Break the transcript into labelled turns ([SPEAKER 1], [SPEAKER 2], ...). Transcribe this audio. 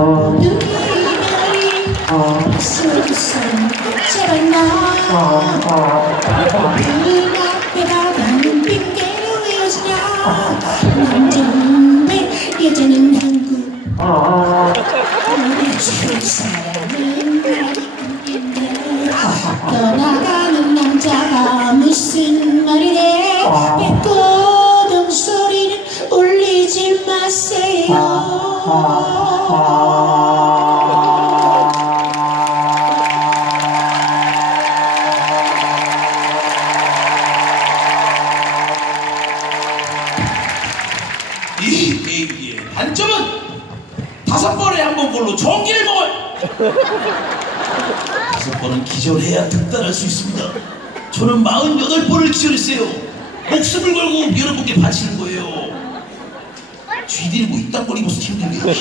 [SPEAKER 1] 눈이 박수로서 제발 나그 앞에 바다는 핑계로 이어지냐 남정배 여자는 한국 우리 주 사랑은 나리꾼인데 떠나가는 남자가 무슨 말이래 배꼽동 소리는 울리지 마세요
[SPEAKER 2] 이 게임기의 단점은 다섯 번에 한번 골로 전기를 먹어요. 다섯 번은 기절해야 득달할 수 있습니다. 저는 48번을 기절했어요. 목숨을 걸고 여러분께 바치는 거예요. 쥐들이 뭐 이딴 걸 입어서 힘들게.